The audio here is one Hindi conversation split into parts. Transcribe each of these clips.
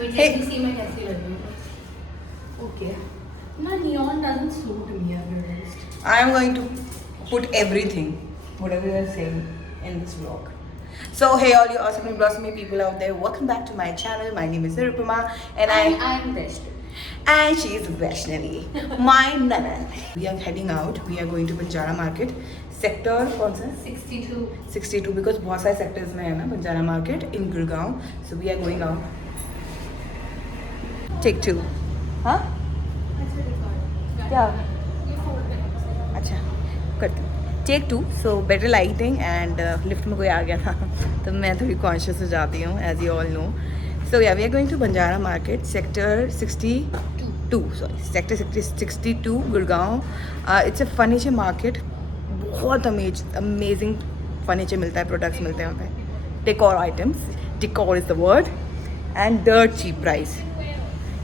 Let me see मैं कैसी लग रही हूँ. Okay. No, neon doesn't suit me, I'll be honest. I am going to put everything, whatever you are saying, in this vlog. So hey all you awesome and blossoming people out there, welcome back to my channel. My name is Nirupama and I am Vaishnavi. and she is Vaishnavi, my nanan. We are heading out. We are going to Banjara Market. Sector कौन सा? 62. 62 because बहुत सारे sectors में है ना Banjara Market in Gurgaon. So we are going out. Take 2. हाँ? क्या? अच्छा करती हूँ. Take 2. So better lighting and lift में कोई आ गया था तो मैं थोड़ी conscious हो जाती हूँ as you all know. So yeah, we are going to Banjara Market, sector 62. Sorry, sector 62, Gurgaon. It's a furniture market. बहुत अमेजिंग फर्नीचर मिलता है, प्रोडक्ट्स मिलते हैं वहाँ पे. Decor items, decor is the word, and dirt cheap price.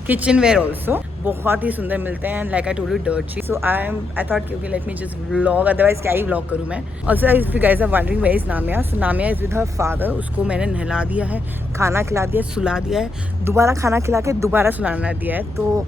Kitchen ware also बहुत ही सुंदर मिलते हैं. Like I told you, dirt cheap. So I thought कि let me just vlog, otherwise क्या ही व्लॉग करूँ मैं. Also if you guys are wondering where is Namia. So Namia is with her father. उसको मैंने नहला दिया है, खाना खिला दिया, सुला दिया है, दोबारा खाना खिला के दोबारा सुलाना दिया है. तो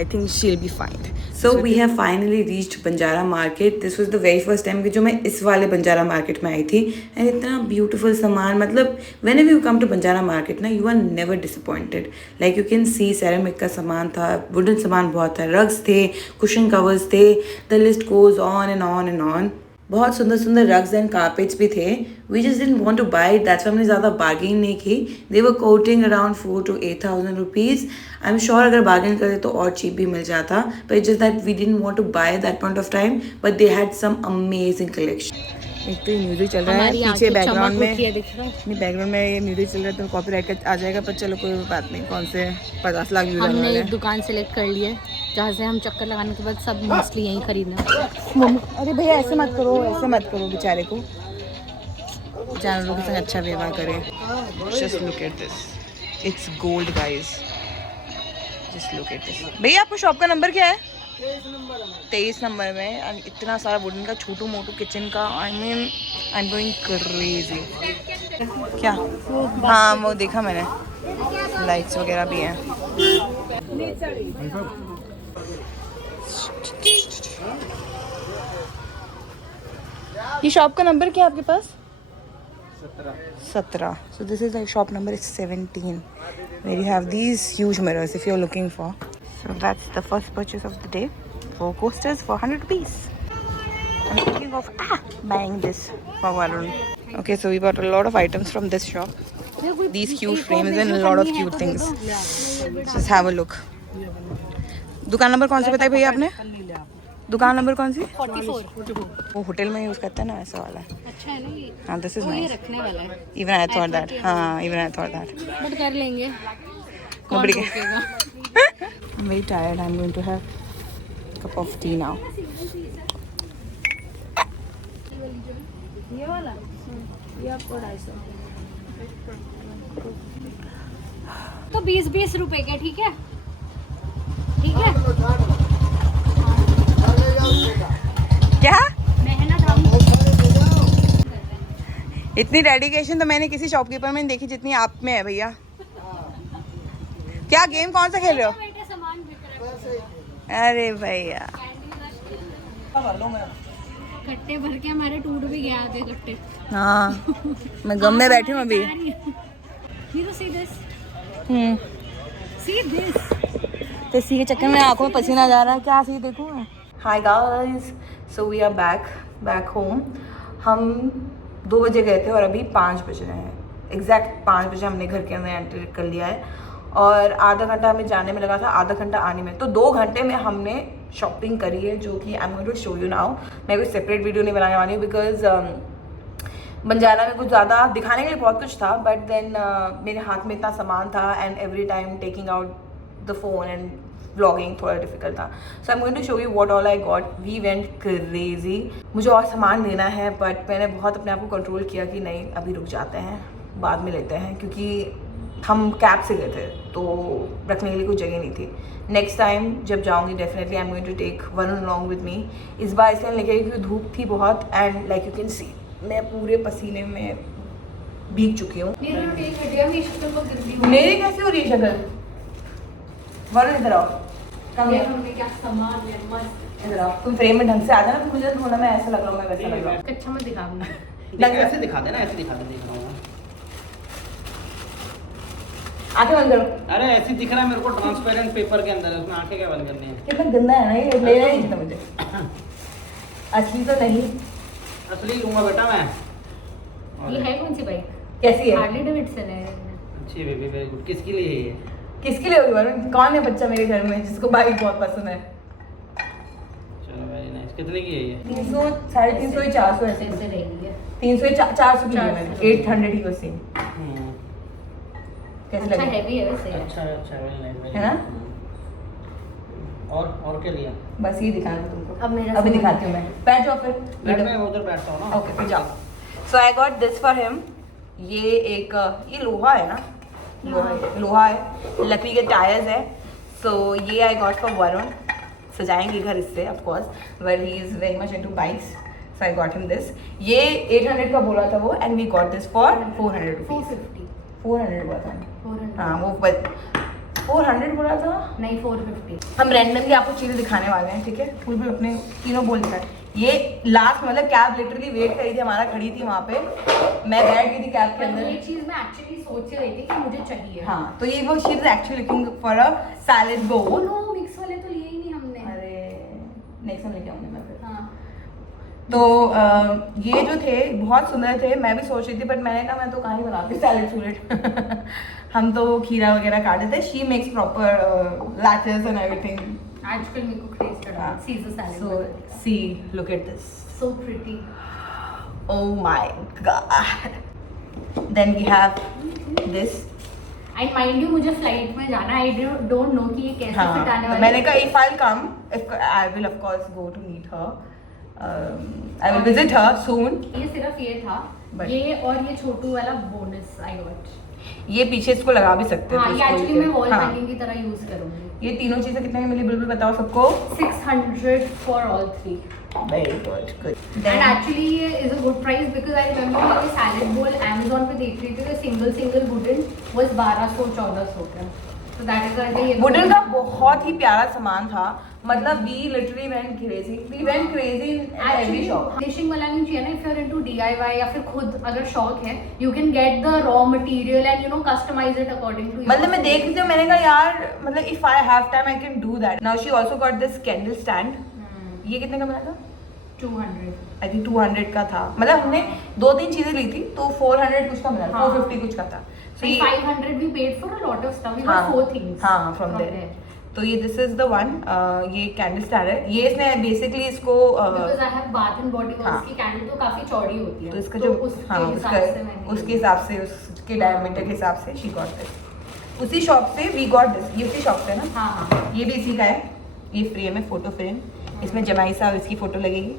I think she'll be fine. So we have finally reached Banjara Market. This was the very first time कि जो मैं इस वाले Banjara Market में आई थी. And इतना beautiful सामान, मतलब whenever you come to Banjara Market ना, you are never disappointed. Like you can see ceramic का सामान था, wooden सामान बहुत था, rugs थे, cushion covers थे. The list goes on and on and on. बहुत सुंदर सुंदर रग्स एंड कारपेट्स भी थे. We just didn't want to buy it, that's why हमने ज़्यादा बार्गेन नहीं की. They were quoting around 4,000 to 8,000 rupees. I am sure अगर बार्गेन करते तो और चीप भी मिल जाता. But just that we didn't want to buy that point of time. But they had some amazing collection. एक तो म्यूजिक चल रहा है पीछे बैकग्राउंड में. नहीं, बैकग्राउंड में ये म्यूजिक चल रहा है तो कॉपीराइट का आ जाएगा. पर चलो कोई बात नहीं. कौन से 50 लाख व्यूज हमने एक दुकान सेलेक्ट कर ली है जहाँ से हम चक्कर लगाने के बाद सब मोस्टली यहीं खरीदना. अरे भैया ऐसे मत करो, ऐसे मत करो. बेचारे को, जानवरों के संग अच्छा व्यवहार करें. Just look at this, it's gold guys. Just look at this. भैया आपको शॉप का नंबर क्या है? 23 नंबर में. and इतना सारा वुडन का, छोटू मोटू किचन का. I mean I am going crazy. क्या? हाँ वो देखा मैंने, लाइट्स वगैरह भी हैं. ये शॉप का नंबर क्या है आपके पास? 17. So this is like shop number is 17 where you have these huge mirrors if you're looking for. So that's the first purchase of the day. 4 coasters for 100 rupees. I'm thinking of buying this for Varun. Okay, so we bought a lot of items from this shop. These huge frames and a lot of cute things. Just have a look. दुकान नंबर कौन सा बताया भैया आपने? दुकान नंबर कौन सी? 44. वो होटल में यूज़ करते हैं ना, ऐसा वाला. अच्छा है ना ये? हाँ, दिस इज ये नाइस. रखने वाला है. Even I thought that. हाँ, even I thought that. But कर लेंगे. Nobody कौन can. रोकेगा? I'm very tired. I'm going to have a cup of tea now. ये वाला? ये आपको 250. तो 20-20 रुपए के. ठीक है, ठीक है. क्या? मेहनत हम इतनी डेडिकेशन तो मैंने किसी शॉपकीपर में नहीं देखी जितनी आप में है भैया. क्या गेम कौन सा खेल रहे हो? बेटे सामान बिक रहा है. अरे भैया, कट्टे भर के हमारे टूट भी गया आधे कट्टे. हाँ मैं गम में बैठी हूँ अभी. You see this? See this? तो इसी के चक्कर में आंखों में पसीना जा रहा है. क्या सी देखूँ मैं. Hi guys, so we are back home. हम 2 बजे गए थे और अभी 5 बज रहे हैं. एग्जैक्ट 5 बजे हमने घर के अंदर एंटर कर लिया है. और आधा घंटा हमें जाने में लगा था, आधा घंटा आने में. तो 2 घंटे में हमने शॉपिंग करी है, जो कि I am going to show you now. मैं कोई सेपरेट वीडियो नहीं बनाने वाली हूँ बिकॉज बंजारा में कुछ ज़्यादा दिखाने के लिए बहुत कुछ था. बट देन मेरे हाथ में इतना सामान था and every time taking out the phone and vlogging थोड़ा डिफिकल्ट था. So I am going to show you what all I got. We went crazy. मुझे और सामान लेना है बट मैंने बहुत अपने आप को कंट्रोल किया कि नहीं, अभी रुक जाते हैं, बाद में लेते हैं. क्योंकि हम कैब से गए थे तो रखने के लिए कोई जगह नहीं थी. नेक्स्ट टाइम जब जाऊंगी definitely I am going to take Varun along with me. इस बार इसलिए लेके क्योंकि धूप थी बहुत and like you can see मैं पूरे पसीने में भीग चुकी हूँ। मेरी मेरी कैसी हो रही है शक्ल? वरुण इधर आओ, कम हियर। हमने क्या सामान लिया मस्त। इधर आओ, तुम फ्रेम में ढंग से आ जाना, तो मुझे थोड़ा मैं ऐसा लग रहा हूँ, मैं वैसा लग रहा हूँ। अच्छा मत दिखा मुझे। ऐसे दिखा देना, ऐसे दिखा दे, देख रहा हूँ। आंखें बंद करो। अरे ऐसे दिख रहा है मेरे को, ट्रांसपेरेंट पेपर के अंदर है, उसमें आंखें क्या बंद करनी है? कितना गंदा है ना ये, लेना नहीं था मुझे। असली तो नहीं। असली लूंगा बेटा मैं। ये है कौन सी बाइक? कैसी है? हार्ले डेविडसन है। अच्छी बेबी, वेरी गुड। किसके लिए है ये? किसके लिए होगी वरुण? कौन है बच्चा मेरे घर में जिसको बाइक बहुत पसंद है? चलो वेरी नाइस। कितने की है ये? 300, 350, 400 ऐसे ऐसे रहेगी। 300, 400 की है मैंने, 800 ही was same। कैसे अच्छा लगे? हैवी है वैसे। अच्छा वेरी नाइस। है ना? और क्या लिया? बस ये दिखाना था तुमको। अब मेरा अभी सामान दिखाती हूँ मैं। बैठ जाओ फिर। बैठ, मैं उधर बैठता हूँ ना। ओके फिर जाओ। So I got this for him. ये एक ये लोहा है ना, लोहा है, लकड़ी के टायर्स है। सो ये आई गॉट फॉर वरुण। सजाएंगे घर इससे of course, well he is very much into bikes, so I got him this. ये 800 का बोला था वो, and we got this for 400 rupees. 450। 400 बोला था। 400। हाँ वो 400 बोला था। नहीं 450। हम रैंडमली आपको चीज़ें दिखाने वाले हैं, ठीक है? फुल भी अपने तीनों बोल दिखाए। ये लास्ट मतलब कैब लिटरली वेट करी थी हमारा, खड़ी थी वहाँ पे, मैं बैठ गई थी कैब के पर अंदर। ये चीज मैं एक्चुअली सोच रही थी कि मुझे चाहिए। हाँ तो ये वो she is actually looking for a salad uh bowl. No, mix वाले तो लिए ही नहीं हमने। अरे नेक्स्ट टाइम लेके आऊंगी मैं फिर। हाँ। तो ये जो थे बहुत सुंदर थे, मैं भी सोच रही थी, बट मैंने कहा मैं तो कहाँ ही बनाती सैलेड सूलेड। हम तो खीरा वगैरह काटे थे। She makes proper latches and everything. आजकल मेरे को क्रेज चढ़ा है caesar salad. So see look at this. So pretty. Oh my god. Then we have this. And mind you मुझे फ्लाइट में जाना, आई डोंट नो कि ये कैसे फिट आने हाँ, वाला है। मैंने कहा if I'll come, if I will of course go to meet her. I will visit her soon. ये सिर्फ ये था, But- ये और ये छोटू वाला बोनस आई गॉट। ये पीछे इसको लगा भी सकते हैं। हाँ तो ये इसको एक्चुअली मैं लेके- वॉल हाँ, हैंगिंग की तरह यूज करूंगी। ये तीनों चीजें कितने की मिली बिल्कुल बताओ सबको। 600 for all three. Very good good. And actually ये is a good price because I remember ये सैलेड बोल अमेज़न पे देख रही थी, तो सिंगल वुडन वाज 1200-1400 का। तो दैट इज व्हाई ये वुडन का बहुत ही प्यारा सामान था, मतलब we literally went crazy in every shop. Finishing वाला नहीं चाहिए ना, if you are into DIY या फिर खुद अगर शौक है, you can get the raw material and you know customise it according to. मतलब मैं देख रही थी, मैंने कहा यार मतलब if I have time I can do that. Now she also got this candle stand. ये कितने का मिला था? 200। आई थिंक 200 का था। मतलब हमने 2-3 चीजें ली थी तो 400 कुछ का मिला, हाँ। 450 कुछ का था। So 500 we paid for a lot of stuff. We got हाँ, 4 things. हाँ फ्रॉम देयर। तो ये दिस इज द वन। ये कैंडल स्टैंड है। ये इसने बेसिकली इसको Because I have bath and body wash हाँ। की कैंडल तो काफी चौड़ी होती है। तो इसका जो उसके हाँ हिसाब से मैंने उसके हिसाब से उसके डायमीटर के हिसाब से शी गॉट दिस। उसी शॉप से वी गॉट दिस। ये उसी शॉप से है ना? हाँ हाँ। ये भी इसी का है। ये फ्रेम है, फोटो फ्रेम। इसमें जमाई साहब इसकी फोटो लगेगी।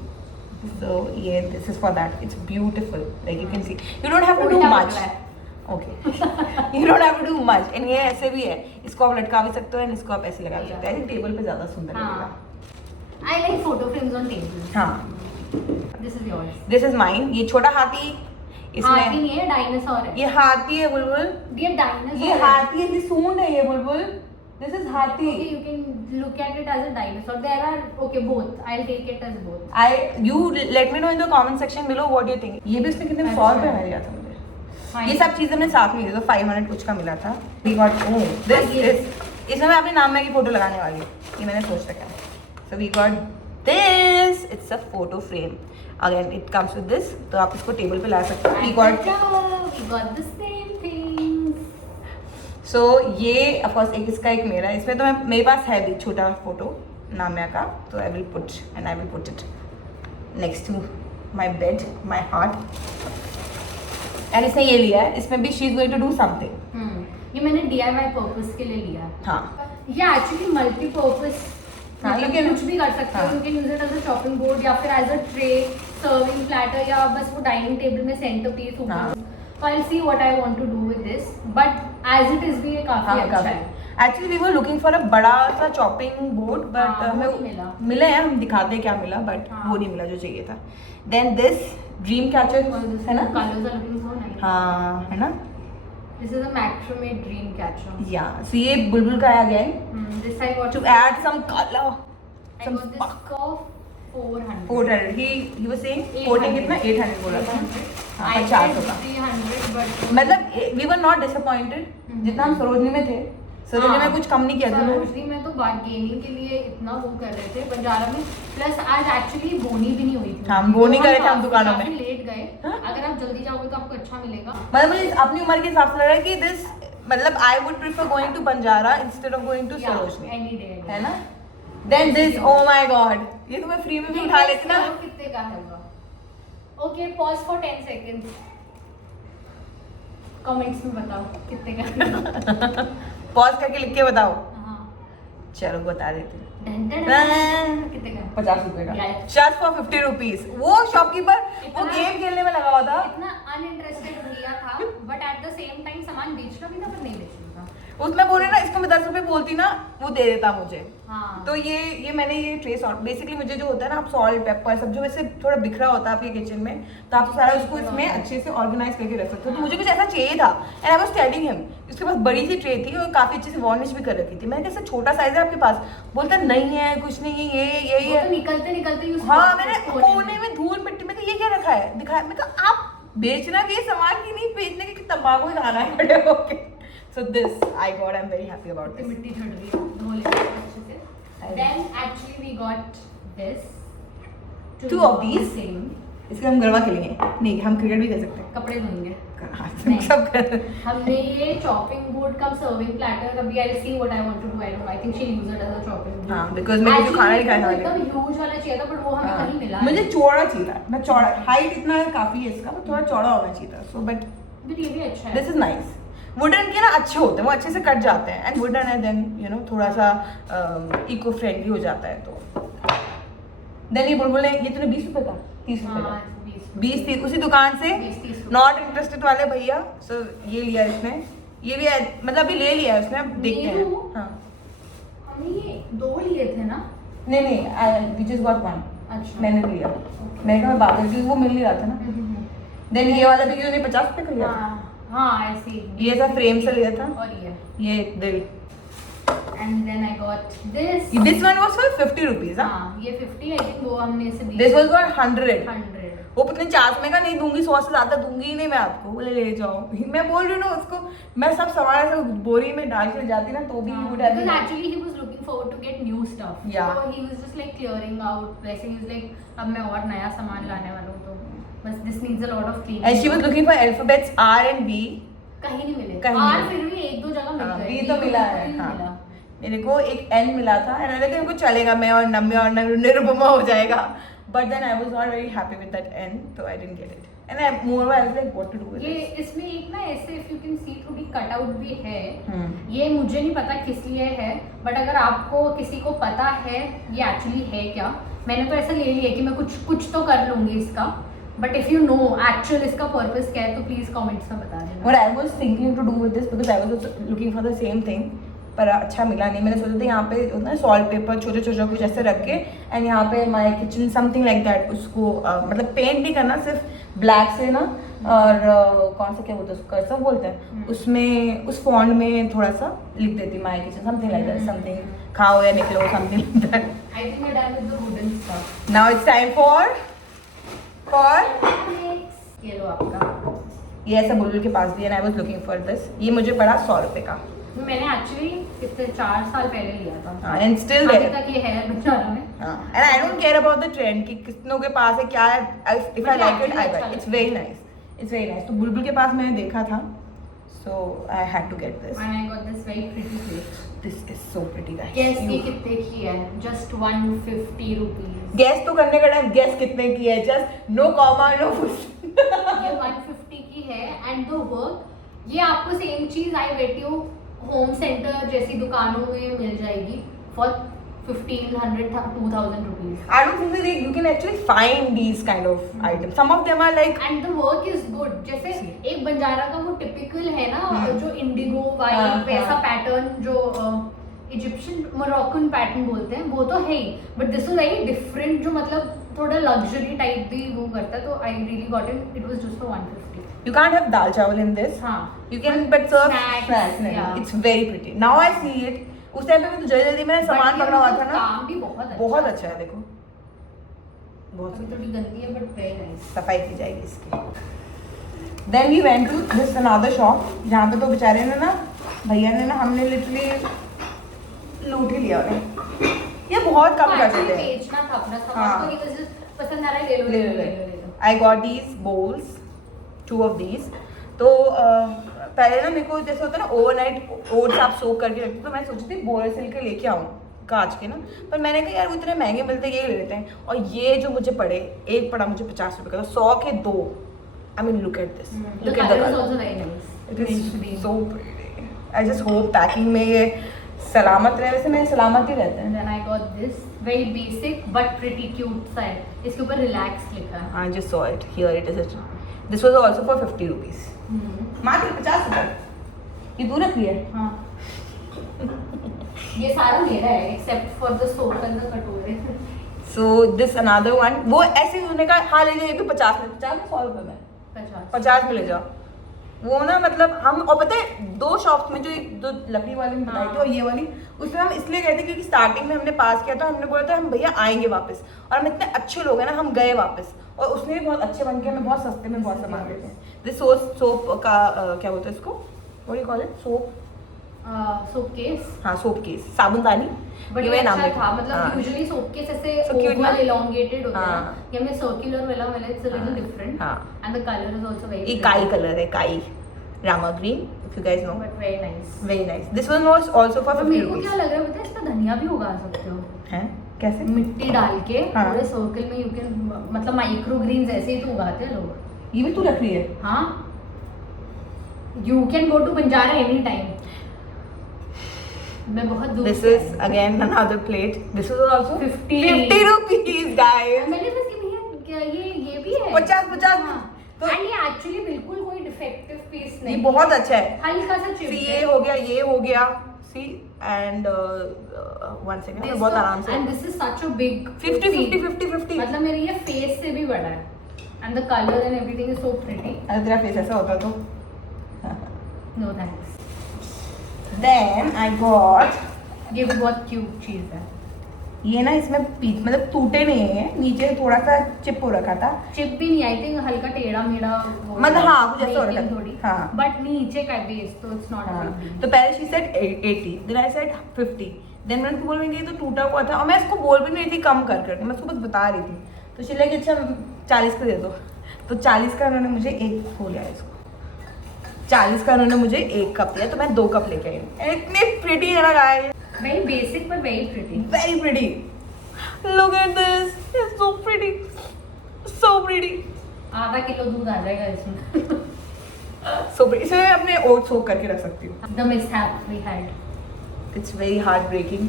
So yeah, this is for that. It's beautiful. Like you can see, you don't have to do उल्टा much. लग रहा है। Okay. You don't have to do much. And ये ऐसे भी है, इसको आप लटका भी सकते हो and इसको आप ऐसे लगा भी सकते हो। I think टेबल पे ज़्यादा सुंदर लगेगा। हाँ। I like photo frames on tables. हाँ। This is yours. This is mine. ये छोटा हाथी हाथी इसमें नहीं है, डायनासोर है। ये हाथी है बुलबुल। ये डायनासोर ये हाथी है, ये सूंड है ये बुलबुल। This is हाथी। Okay, you can look at it as a dinosaur. There are okay both. I'll take it as both. You let me know in the comment section below what you think. ये भी इसमें कितने में? 100 रुपये में दिया था मुझे। हाँ, ये सब चीजें हमने साथ में ली, तो 500 कुछ का मिला था। We got this इसमें मैं अपने नाम में की फोटो लगाने वाली हूँ, ये मैंने सोच रखा है। So we got this. It's a photo frame. Again it comes with this, तो आप इसको टेबल पे ला सकते हो। We got the same things. So ये of course एक इसका एक मेरा, इसमें तो मेरे पास है भी छोटा फोटो नाम्या का, तो I will put it next to my bed, my heart. And इसने ये लिया है, इसमें भी she is going to do something. ये मैंने DIY पर्पस के लिए लिया है। हाँ ये एक्चुअली मल्टीपर्पस, हाँ, you can- कुछ भी कर सकते हो। हाँ। You can use it as a chopping board या फिर as a tray, serving platter, या बस वो डाइनिंग टेबल में सेंटर पीस ऊपर। हाँ। So I'll see what I want to do with this, but as it is भी ये काफी अच्छा है। Actually we were looking for a बड़ा सा चॉपिंग बोर्ड बट वो हमें नहीं मिला है, हम दिखाते हैं क्या मिला बट हाँ। वो नहीं मिला जो चाहिए था। देन दिस ड्रीम कैचर है ना, colours are looking so nice. हाँ है ना, this is a macrame dream catcher. Yeah so ये बुलबुल का है again this I got to add some colour I got this for 400. 400 he was saying 14 कितना 800 बोला था। हाँ, I 400 paid का 300 but मतलब वी वर नॉट डिसअपॉइंटेड जितना हम सरोजनी में थे। सरोजनी में कुछ कम नहीं किया था लोग। सरोजनी में तो बार्गेनिंग के लिए इतना वो कर रहे थे, बंजारा में प्लस आज एक्चुअली बोनी भी नहीं हुई थी। हम बोनी करे थे हम दुकानों में। काफी लेट गए। अगर आप जल्दी जाओगे तो आपको अच्छा मिलेगा। मतलब मुझे अपनी उम्र के हिसाब से लग रहा है कि दिस मतलब I would prefer going to Banjara instead of going to Sarojini, any day है ना। Then this oh my god, ये तो मैं फ्री में भी उठा लेती ना। कितने का है वो? Okay pause for 10 seconds. Comments में बताओ कितने का। पॉज करके लिख के बताओ। हाँ चलो बता देती हूँ। कितने का? 50 रुपए का, Yeah. Just for 50 rupees. वो शॉपकीपर वो इतना- गेम खेलने में लगा हुआ था। इतना अनइंटरेस्टेड भैया था but at the same time सामान बेचना भी था पर नहीं बेचना था। उसमें बोले ना इसको मैं 10 रुपए बोलती ना वो दे देता मुझे। हाँ तो ये मैंने ये ट्रे सॉल्ट बेसिकली मुझे जो होता है ना, आप सॉल्ट पेपर सब जो वैसे थोड़ा बिखरा होता है आपके किचन में, तो आप सारा उसको इसमें अच्छे से ऑर्गेनाइज करके रख सकते हो। तो मुझे कुछ ऐसा चाहिए था and I was telling him, उसके पास बड़ी सी ट्रे थी और काफी अच्छे से वार्निश भी कर रखी थी। मैंने कहा छोटा साइज है आपके पास? बोलता नहीं है कुछ नहीं है, ये यही वो तो है। निकलते निकलते ही हाँ मैंने कोने में धूल मिट्टी में ये क्या रखा है दिखाया। मैं कहा आप बेचना भी है सामान की नहीं बेचने के तंबाकू खाना है खड़े होके। So this I got, I'm very happy about this. मिट्टी झड़ रही है धो लेते हैं अच्छे से। Then actually we got this. Two of these? Same. इसके हम गरबा खेलेंगे। नहीं हम क्रिकेट भी खेल सकते हैं। कपड़े धोएंगे। हाँ, सब कर। हमने ये chopping board cum serving platter अभी I see what I want to do I don't I think she use it as a chopping board. हाँ because मैं कुछ खाना नहीं खाने वाली एकदम ह्यूज वाला चाहिए था बट वो हमें कहीं मिला मुझे चौड़ा चाहिए था। मैं चौड़ा हाइट इतना काफी है इसका, थोड़ा चौड़ा होना चाहिए था। So but बट ये भी अच्छा है। this is nice. वुडन के ना अच्छे होते हैं, वो अच्छे से कट जाते हैं एंड वुडन है देन यू नो थोड़ा सा इको फ्रेंडली हो जाता है। तो देन ये बुलबुल ने ये तूने 20 रुपए का 30 रुपए का 20 थी उसी दुकान से 20-30 नॉट इंटरेस्टेड वाले भैया। सो ये लिया इसने, ये भी मतलब अभी ले लिया है उसने, अब देखते हैं। नीरू? हाँ हमने ये दो लिए थे ना। नहीं वी जस्ट गॉट वन। अच्छा मैंने लिया, मैंने कहा मैं बात क्योंकि वो मिल नहीं रहा था ना। देन ये वाला भी उन्होंने 50 रुपए का लिया था। हाँ ऐसे ही। ये ऐसा फ्रेम से लिया था। और ये दिल। And then I got this. This one was for 50 rupees. हाँ ये 50 आई थिंक वो हमने इसे दिस वाज फॉर 100। 100। वो पता नहीं 50 में का नहीं दूंगी, 100 से ज्यादा दूंगी ही नहीं मैं आपको। बोले ले जाओ। मैं बोल रही हूँ ना उसको, मैं सब सामान ऐसे बोरी में डाल के जाती ना तो भी he would have Because been- actually he was looking forward to get new stuff. Yeah. So he was just like clearing out. वैसे he was like अब मैं और नया सामान लाने वाला हूँ तो बस this needs a lot of cleaning. And she was looking for alphabets R and B. कहीं नहीं मिले। कहीं और नहीं। फिर भी एक दो जगह मिल हाँ, गए। B तो मिला है। नहीं हाँ। मिला। मेरे को एक N मिला था and मैंने कहा इनको चलेगा, मैं और नम्य और निरुपमा हो जाएगा। But then I was not very happy with that N, so I didn't get it. And I moreover I was like what to do with ये this. इसमें एक ना ऐसे if you can see थोड़ी कटआउट भी है। हम्म। ये मुझे नहीं पता किस लिए है बट अगर आपको किसी को पता है ये एक्चुअली है क्या, मैंने तो ऐसा ले लिया कि मैं कुछ तो कर लूंगी इसका। But if you know actual इसका पर्पस क्या है तो प्लीज कमेंट्स में बता देना। What I was thinking to do with this because I was also looking for the same thing, पर अच्छा मिला नहीं। मैंने सोचा था यहाँ पे होता है सॉल्ट पेपर छोटे छोटे कुछ ऐसे रख के एंड यहाँ पे my kitchen something like that उसको मतलब पेंट नहीं करना, सिर्फ ब्लैक से ना और कौन सा क्या बोलते हैं उसको कर्सर बोलते हैं, उसमें उस फॉन्ट में थोड़ा सा लिख देती my kitchen something like that, something खाओ या निकलो something like that. I think I done with the wooden stuff. Now it's time for ये लो आपका। ये ऐसा बुलबुल के पास भी है। I was looking for this. ये मुझे पड़ा 100 रुपए का मैंने एक्चुअली कितने 4 साल पहले लिया था। एंड स्टिल अभी देयर। तक ये है बेचारा में। And I don't care about the trend कि कितनों के पास है क्या है। If I like it, I buy. It's very nice. It's very nice. तो बुलबुल के पास मैंने देखा था, so I had to get this. And I got this very pretty plate. This is so pretty guys. Guess ये कितने की है? Just 150 rupees. Guess तो करने का टाइम guess कितने की है? Just no comma, no full. ये 150 की है and the work ये आपको सेम चीज आई बेटी हूँ होम सेंटर जैसी दुकानों में मिल जाएगी for 1500 2000 rupees. I don't think that you can actually find these kind of items. Some of them are like And the work is good. जैसे एक बंजारा का वो टिपिकल है ना, जो इंडिगो हाँ, वाइट वैसा हाँ। पैटर्न जो इजिप्शियन मोरक्कन पैटर्न बोलते हैं, वो तो है ही, but this was very different, जो मतलब थोड़ा लग्जरी टाइप भी वो करता है, तो I really got it was just for 150. you can't have dal chawal in this. हाँ, You can but serve Snacks, snacks. yeah. It's very pretty. Now I see it. उस टाइम पे मैं तो जल्दी जल्दी मैंने सामान पकड़ा हुआ था ना. काम भी बहुत अच्छा है, देखो बहुत अभी थोड़ी गंदी है बट वेरी नाइस. सफाई की जाएगी इसकी. Then we went to this another shop जहाँ पे तो बेचारे ने ना, भैया ने ना, हमने लिटरली लूट ही लिया उन्हें. ये बहुत कम करते थे. बेचना था अपना सामान, हाँ. तो he was just पसंद आ रहा है, ले लो. I got these bowls, 2 of these. तो पहले ना मेरे को जैसे होता है ना, ओवरनाइट ओट्स आप सोक करके रखते, तो मैं सोची थी बोरोसिल के लेके आऊँ कांच के ना, पर मैंने कहा यार वो इतने महंगे मिलते हैं, ये ले लेते हैं. और ये जो मुझे पड़े, एक पड़ा मुझे 50 रुपये का, तो 100 के 2. I mean look at this. The Look at color the is color. also very nice. It is so pretty. I just hope packing में ये सलामत रहे. वैसे मेरे सलामत ही रहते हैं. Then I got this very basic but pretty cute सा है. इसके ऊपर relax लिखा है. I just saw it. Here it is. This was also for 50 rupees. मात्र 50 रुपये. ये तू रख लिया? हाँ. ये सारा मेरा है except for the soap and the कटोरे. So this another one. वो ऐसे उन्होंने कहा हाँ ले जाओ, ये भी 50 में, 50 में 100 रुपये में, 50 में ले जाओ. वो ना मतलब हम, और पता है 2 शॉप्स में, जो एक दो लकड़ी वाली में बताई थी और ये वाली, उसमें हम इसलिए गए थे क्योंकि स्टार्टिंग में हमने पास किया था, हमने बोला था हम भैया आएंगे वापस, और हम इतने अच्छे लोग हैं ना, हम गए वापस, और उसने भी बहुत अच्छे बन के हमें बहुत सस्ते में बहुत सामान देते हैं. दिस सोप का क्या बोलते हैं इसको, what do you call it, soap case. हाँ सोप केस, साबुनदानी. बट ये ये नाम अच्छा देते था, हैं. मतलब हाँ. यूजुअली सोप केस ऐसे So cute ना? ओवल elongated होते हैं, हाँ. ये में सर्कुलर वाला इट्स अ लिटिल हाँ. डिफरेंट, हाँ. And the colour is also very ये काई कलर है, काई Rama green, if you guys know. But very nice. Very nice. This one was also for 50 मेरे को रुपीस. क्या लग रहा है पता है, इस पे धनिया भी उगा सकते हो. हैं कैसे? मिट्टी डाल के हाँ. पूरे सर्कल में, यू कैन, मतलब माइक्रो ग्रीन्स ऐसे ही तो उगाते हैं लोग. ये भी तू रख रही है? हाँ, you can go to Banjara any time. मैं बहुत दूर This से is again another plate. This is also 50 rupees, guys. मैंने बस कि भैया क्या ये भी है 50. तो एंड ये एक्चुअली बिल्कुल कोई डिफेक्टिव पीस ये नहीं, बहुत अच्छा है. हल्का सा चिप See, ये हो गया, ये हो गया. See and one second. मैं बहुत आराम से. And this is such a big 50. मतलब मेरे ये फेस से भी बड़ा है, and the colour and everything is so pretty. अगर तेरा फेस ऐसा होता तो. No thanks. Then I got ये भी बहुत क्यूट चीज है. ये ना, इसमें पीस मतलब टूटे नहीं है, नीचे थोड़ा सा चिप हो रखा था. चिप भी नहीं, आई थिंक हल्का टेढ़ा मेढ़ा मतलब हाँ, कुछ ऐसा हो रखा था. थोड़ी, हाँ. बट नीचे का बेस तो इट्स नॉट हाँ. तो पहले she said 80, then I said 50, then मैंने बोल रही थी तो टूटा हुआ था, और मैं इसको बोल भी नहीं रही थी कम कर करके, मैं उसको बस बता रही थी. तो शी लाइक अच्छा 40 का दे दो. तो 40 का उन्होंने मुझे एक हो लिया इसको, 40 का उन्होंने मुझे 1 कप दिया, तो मैं 2 कप लेके आई. इतनी प्रिटी है ना guys, very basic but very pretty. Very pretty. Look at this, it's so pretty, so pretty, आधा किलो दूध आ जाएगा इसमें. So pretty. इसमें मैं अपने ओट्स सोक करके रख सकती हूँ. The mishap we had. It's very heartbreaking.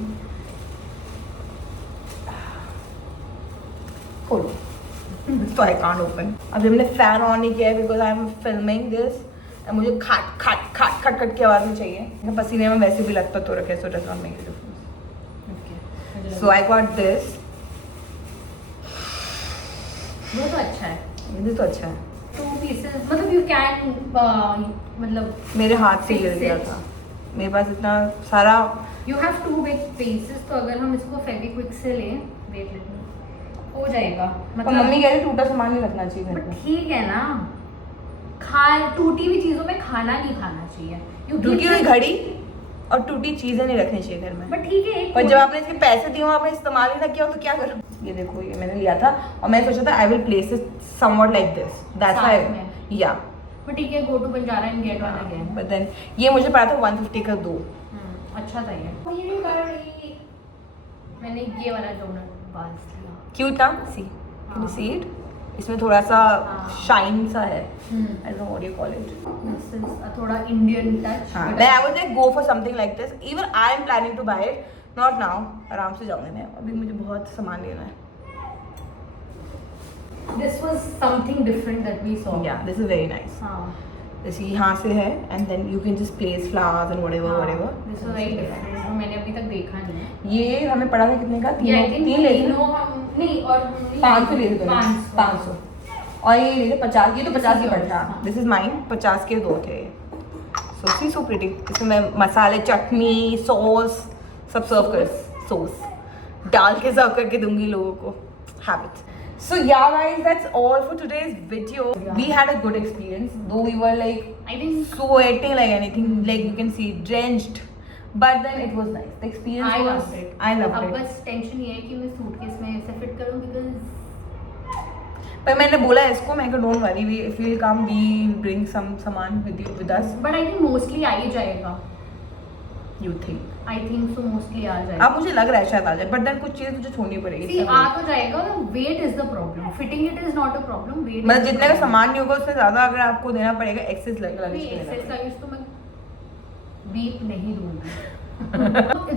खोलो. So I can't open. अभी हमने फैन ऑन नहीं किया है because I am filming this. मुझे खट खट खट खट खट की आवाज़ नहीं चाहिए. पसीने में वैसे भी लथपथ हो रखे हैं, so does not make a difference. So I got this. वो तो अच्छा है. ये तो अच्छा है. 2 pieces, मतलब यू कैन मतलब मेरे हाथ से गिर Fix गया it. था. मेरे पास इतना सारा. यू हैव 2 big pieces, तो अगर हम इसको फेविक्विक से लें, वेट लेट हो जाएगा. और मम्मी कह रही टूटा सामान नहीं रखना चाहिए घर बट पे. ठीक है ना, टूटी हुई चीजों में खाना नहीं खाना चाहिए. टूटी हुई घड़ी और टूटी चीजें नहीं रखनी चाहिए घर में. बट ठीक है, एक और जब आपने इसके पैसे दिए हो, आपने इस्तेमाल ही ना किया हो, तो क्या करूँ. ये देखो, ये मैंने लिया था और मैं सोचा था I will place it somewhat like this, that's साथ व्हाई. में. या बट ठीक है, go to Banjara and get one again. But then ये मुझे पड़ा था 150 का 2. अच्छा था ये. और ये भी कर रही, मैंने ये वाला डोनट बाल्स लिया. क्यूट ना. सी, कैन यू सी इट. इसमें थोड़ा सा हाँ. शाइन सा है. I don't know what you call it. This is थोड़ा इंडियन टच. हाँ, then I would like go for something like this. Even I am planning to buy it. Not now, आराम से जाऊंगी मैं, अभी मुझे बहुत सामान लेना है. This was something different that we saw. Yeah, this is very nice. हाँ. जैसे यहाँ से है and then you can just place flowers and whatever. This was very different. जो मैंने अभी तक देखा नहीं है. ये हमें पड़ा था कितने का? Yeah, I think तीन ले थे. तीनों हम नहीं और हमने 500 ले थे. 500. और ये ले थे 50. ये तो 50 के पड़ता. हाँ. This is mine. 50 के 2 थे. So see, so pretty. इसमें मसाले, चटनी, सॉस सब सर्व कर, सॉस डाल के सर्व करके दूंगी लोगों को. Habit. So yeah guys, that's all for today's video. We had a good experience, though we were like I think sweating like anything, like you can see drenched, but then it was nice. The experience I was, loved it. I loved अब it. बस टेंशन ये है कि मैं सूटकेस में ऐसे फिट करूं because पर मैंने बोला इसको, मैं कहा don't worry, we if we'll come, we bring some सामान with us. but I think mostly आ ही जाएगा. You think? I think so mostly आ जाएगा. अब मुझे लग रहा है शायद आ जाए, but then कुछ चीजें तुझे छोड़नी पड़ेगी. See, आ तो जाएगा. Weight is the problem. Fitting it is not a problem. Weight. मतलब जितने का सामान नहीं होगा उससे ज्यादा अगर आपको देना पड़ेगा, एक्सेस लगेज एक्सेस लगेज तो मैं बीप नहीं दूंगी.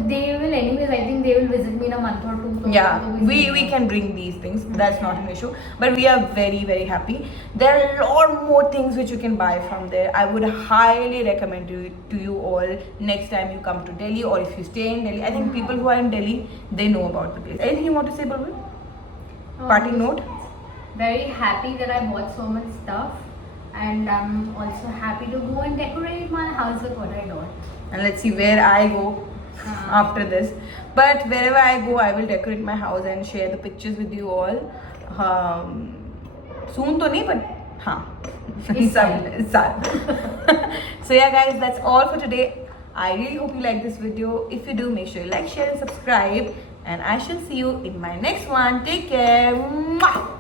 They will anyways. I think they will visit me in a month or two. So Yeah, तो we can bring these things. That's not an issue. But we are very happy. There are a lot more things which you can buy from there. I would highly recommend to you all next time you come to Delhi or if you stay in Delhi. I think people who are in Delhi, they know about the place. Anything you want to say, Bulbul? Parting note? Very happy that I bought so much stuff, and I'm also happy to go and decorate my house with what I got. And let's see where I go after this. But wherever I go, I will decorate my house and share the pictures with you all. Soon to nahi, but It's so yeah guys, that's all for today. I really hope you like this video. If you do, make sure you like, share and subscribe. And I shall see you in my next one. Take care. Mwah!